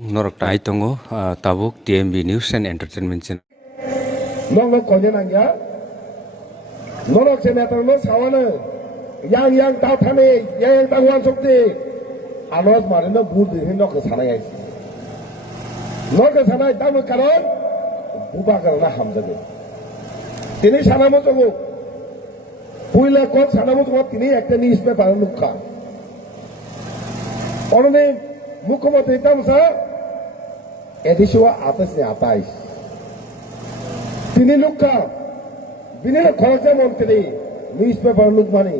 Norok tai tongo tabuk TMB News and Entertainment Channel. Norok konyen angya. Norok senator no sawana. Yang tau thame, yang tau wan sokti. Anos marino bud dihin nok sana guys. Nok sana tau no karon. Buba karena hamzage. Tini sana mo togo. Puila kon sana mo togo tini ekta news pe paran lukha. Orone মুখ্যমন্ত্রী তামসা এদিশো 28 তিনি Luka বিনে খরচা মন্ত্রী news paper লুকমানি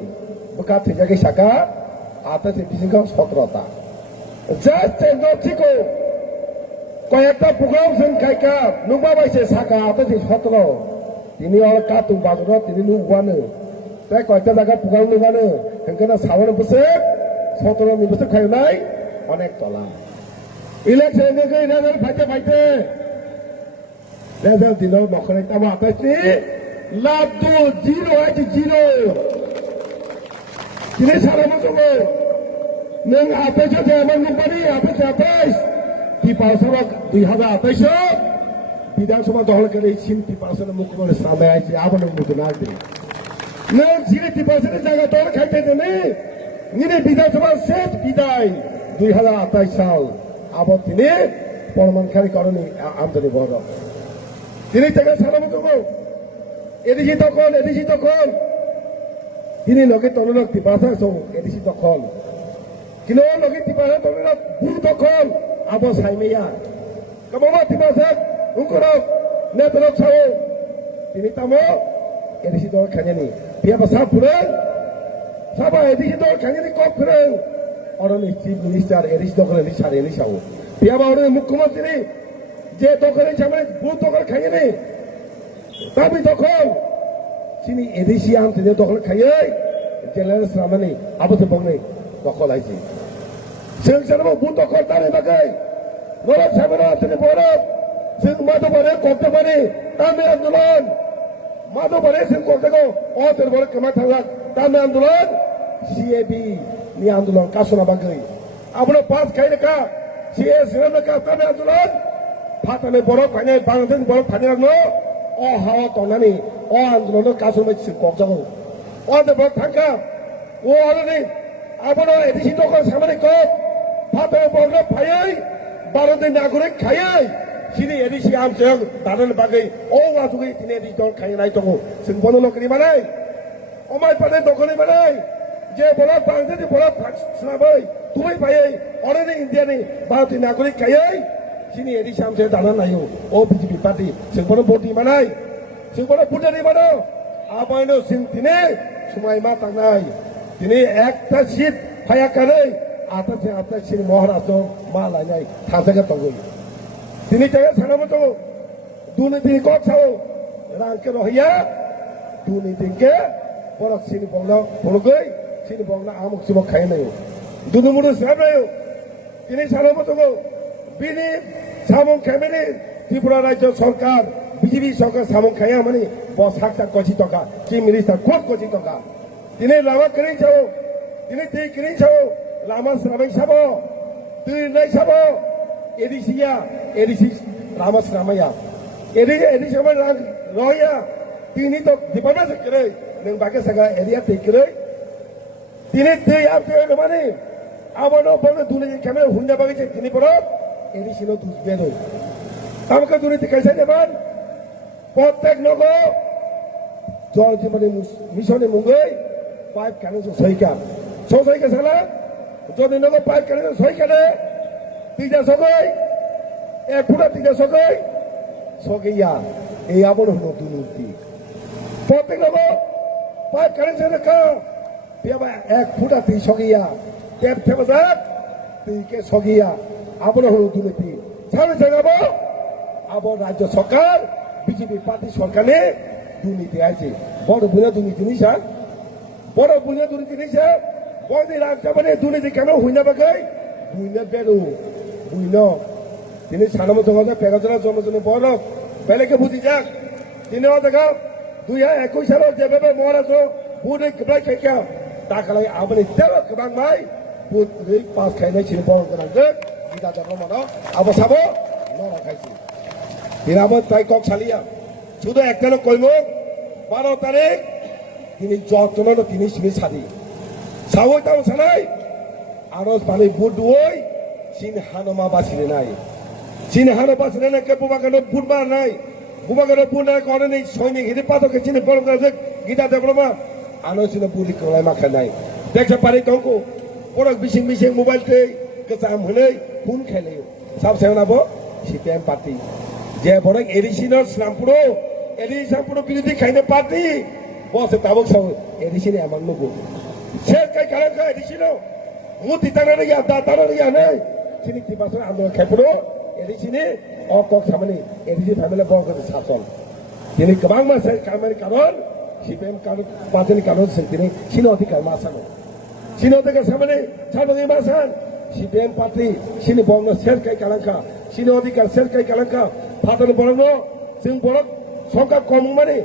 বুকা থেকে শাখা 28 December 17টা just নথিকো কয়েকটা প্রোগ্রাম সংখ্যাকা নুবা বাইছে শাখা 28 17 তিনি আর কাতু বাজরা তিনি লুকবানো তাই কয়েকটা জায়গা প্রোগ্রাম লুকবানো হেনকানা সাবন বসে 17 নি বসে খাইনাই অনেক তলা ইলেকশন দেখে রেজাল্ট ফাইতে রেজাল্ট দিল নখরে তাম 28 লাভ তো জিরো আছে জিরো তিনি সারা মতো নং 28 যে আমার নুপারি 28 কি পাসরা 2028 বিধানসভা দল করে সিমটি পাসরা মুখ্যমন্ত্রী সামনে আছে আবার মুখ না দে নং জিরো পাসরা জায়গা দল খাইতে দেনে নিনে বিধানসভা শেষ বিদায় 2028 সাল আবার তিনি পরমাণখালী করণী আমদানি বড় তিনি থেকে সালামত এদিকে তখন তিনি লগে তনলক টিপাসা সৌ এদিকে তখন কিন্তু লগে টিপাসা তনলক ভুল তখন আবার সাইমেয়া কমবা টিপাসা উঙ্করক নেতরক ছাও তিনি তামো এদিকে দল খাঞ্জানি পিয়াবা সাপ ফুরেন সাবা এদিকে দল খাঞ্জানি কক ফুরেন অরণি চিফ মিনিস্টার এরিস দখলে সার এলি সাও পিয়াবা অরণি মুখ্যমন্ত্রী যে দখলে সামনে ভূত দখল খাইয়ে তাবি দখল চিনি এদিসি আম তিনি দখল খাইয়ে জেলার সামনে আবতে বংনে দখল আইছে সেন সারবো ভূত দখল তারে বাগাই নরক সামনে তিনি বড় সেন মাধবরে করতে পারে তামে আন্দোলন মাধবরে সেন করতে গো অতের বড় কেমা থাকা তামে আন্দোলন সিএবি ni আন্দোলন কাশনা বাগাই আমরা পাঁচ খাই রেখা সিএস রেখা তামে আন্দোলন ফাটানে বড় ফাইনে বাংলাদেশ বড় ফাইনে রাখলো ও হাওয়া তনানি ও আন্দোলন কাশনা সিং কবজাগো ও দে বড় থাকা ও অলরেডি আমরা এদিকে দখল সামনে কপ ফাটানে বড় ফাইই ভারতের নাগরিক খাইই সিনি এদিকে আমছে দাদন বাগাই ও আজুগি তিনি এদিকে দল খাই নাই তো সিং বড় নকরি বানাই ওমাই পানে দখলি বানাই যে বলা বাংলাদেশে বলা শোনাবই তুমি পাই অলরেডি ইন্ডিয়ানি ভারতীয় নাগরিক খাই সিনি এদি সামসে দানা নাই ও বিজেপি পার্টি সিংপন ভোটি মানাই সিংপন ভোটারি মানো আবাইনো সিং তিনি সময় মা তাংনাই তিনি একটা সিট ফায়া কারে আতা সিট মহারাষ্ট্র মা লাইনাই থাসাকে তগই তিনি জায়গা সানামতো দুর্নীতি কত ছাও রাংকে রহিয়া দুর্নীতিকে পরক সিনি বংলা বড়গই তিনি বংলা আমুক সিমক খাই নাই দুনুমুরু সামনে তিনি সারামতো বিনি সামং খাইমেনি ত্রিপুরা রাজ্য সরকার বিজেপি সরকার সামং খাইয়া মানে বস হাকটা কচি টাকা কি মিনিস্টার কোট কচি টাকা তিনি লামা কিনে চাও তিনি তুই কিনে চাও লামা শ্রামাই সাব তুই নাই সাব এডিসি লামা শ্রামাইয়া এডি সময় রহিয়া তিনি তো ডিপার্টমেন্ট করে নং বাকে সাগা এরিয়া তুই করে তিনি তুই আপনি মানে আমার বলে দুর্নীতি কেমন হুন্ডা বাগিয়েছে তিনি পড়ো এটি ছিল দুষ্বেদ আমাকে দুর্নীতি খাইছে দেবেন প্রত্যেক নগর জল জীবনে মিশনে মুঙ্গই পাইপ কেন সইকা সইকা সালা যদি নগর পাইপ কেন সইকানে তিজা সগই এক ফুটা তিজা সগই সগইয়া এই আবার হলো দুর্নীতি প্রত্যেক নগর পাইপ কেন দেখা এক ফুটা তিন সগিয়া ট্যাপ ফেমা যাক তিনকে সগিয়া আবার হলো দুর্নীতি সামনে জায়গাবো আবার রাজ্য সরকার বিজেপি পার্টি সরকারে দুর্নীতি আছে বড় বুঝে দুর্নীতি নিশা বড় বুঝে দুর্নীতি নিশা বড় রাজ্য মানে দুর্নীতি কেন হইনা বাগাই বুইনা বেরো বুইন তিনি সানামতো কথা পেগাজনা জন্মজন্য বড় বেলেকে বুঝি যাক তিনি দেখা 2021 সালে যেভাবে মহারাষ্ট্র বুড়ে কেবলাই খেয়া টাকা লাগে আপনি তেরো কেবাং ভাই বুধ পাঁচ খাইনাই ছিল বড় kita dapat mana apa sabo nora kaisi dirabat tai kok salia শুধু একটা লোক কইব 12 তারিখ তিনি যতন তিনি সিনি সাদি সাওই তাও সানাই আরজ পানি বুট ওই সিন হানমা বাসিলে নাই সিন হানো বাসিলে না কে বুবাগানো বুটবার নাই বুবাগানো বুট না করে নেই সৈনিক হিদি পাতকে চিনি বড় করে গীতা দেবলমা আনো সিনে বুলি কলাই মাখা নাই দেখতে পারি তঙ্কো বড় বিশিং বিশিং মোবাইল তে কেসাম হলে ফোন খেলে সব সেনাবো সিপিএম পার্টি যে বড় এডিশনাল ইসলামপুর এডিশনাল বিরোধী খাইনে পার্টি বসে তাবক সব এডিশনে আমার লোক শের কাই কারণ কা এডিশনাল মুতি তানারে ইয়া দাতারে ইয়া নাই সিনি তিবাসন আন্দোলন খাইপুরো এডিশনে অকক সামনে এডিশি ফ্যামিলি বড় করে শাসন তিনি গোবাং মাসে কামের কারণ সিপিএম কারণ পার্টির কারণ তিনি সিনি অধিকার মাসানো সিনি অধিকার সামনে সার্বজনীন মাসান সিপিএম পার্টি সিনি বঙ্গ শের কাই কালাঙ্কা সিনি অধিকার শের কাই কালাঙ্কা ফাদার বড় जों बर' सरकार कम माने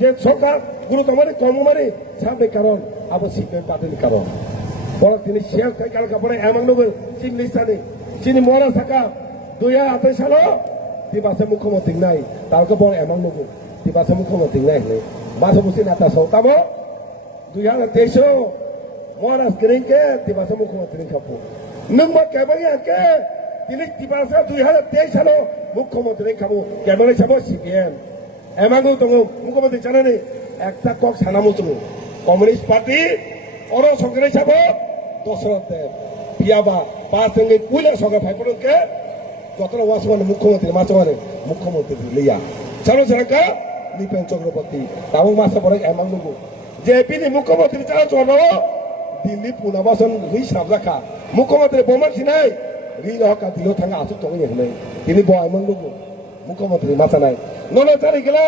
जे सरकार गुरुत्व माने कम माने साबे कारण आबो सिपिएम पार्टीनि कारण बर' तिनि शेयर थाय कालका परे एमन नगो सिंगलिस साने सिनि मरा साका 2028 सालो दिबासे मुख्यमंत्री नाय तालका बर' एमन नगो दिबासे मुख्यमंत्री नाय ले मासे मुसि नाता सौताबो 2023 मरा स्क्रीनके दिबासे मुख्यमंत्री खापो नोंबा केबाया के তিনি দিবাসা 2023 সালে মুখ্যমন্ত্রী খাবো কেমন ছাবো সিপিএম এমাগো দङ মুখ্যমন্ত্রী জানানে একটা কক সানামুতু কমিউনিস্ট পার্টি অর সরকারে ছাবো দশরথ দেব পিয়াবা পাসঙ্গে কুইলা সরকার ভাইপনকে যতন ওয়াসমান মুখ্যমন্ত্রী মাছমানে মুখ্যমন্ত্রী লিয়া চালো সরকার নিপেন চক্রবর্তী তাও মাসে পরে এমাগো জেপিনি মুখ্যমন্ত্রী চালো চলো দিল্লি পুনর্বাসন হই সাবলাখা মুখ্যমন্ত্রী বমান সিনাই রিল হকা দিলো থাঙ্গা আসু তঙ্গে হলে তিনি বয় মঙ্গলু মুখ্যমন্ত্রী মাথা নাই ননো চারি গেলা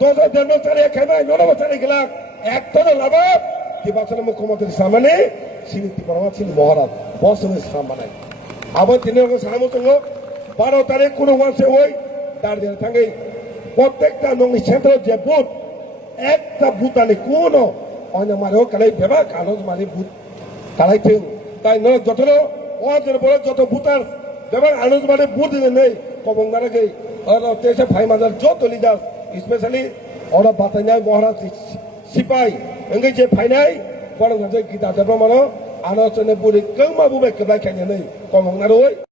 2000 চারি খাইবাই ননো চারি গেলা একটন লাভ দিবাসন মুখ্যমন্ত্রী সামনে সিনিতি পরমা ছিল মহারাজ বসনে সামনে আবার তিনি সামনে তঙ্গ 12 তারিখ কোন ওয়ানসে হই তার দিন থাঙ্গে প্রত্যেকটা নঙ্গি সেন্টার যে বুথ একটা বুথ আনি কোন অন্য মারে কালাই বেবা কাগজ মারি বুথ কালাই থেউ তাই ন যতন ওদের বড় যত ভূতার যেমন আনুজ মানে বুট নেই কবং না গে আর তেসে ভাই মাদার যত লিডার স্পেশালি ওরা বাতাইনাই মহারাজ সিপাই এঙ্গে যে ফাইনাই বড় গজে গীতা দেব মানো আলোচনা বুড়ি কমা বুবে কেবাই খাইনে নেই কবং না রই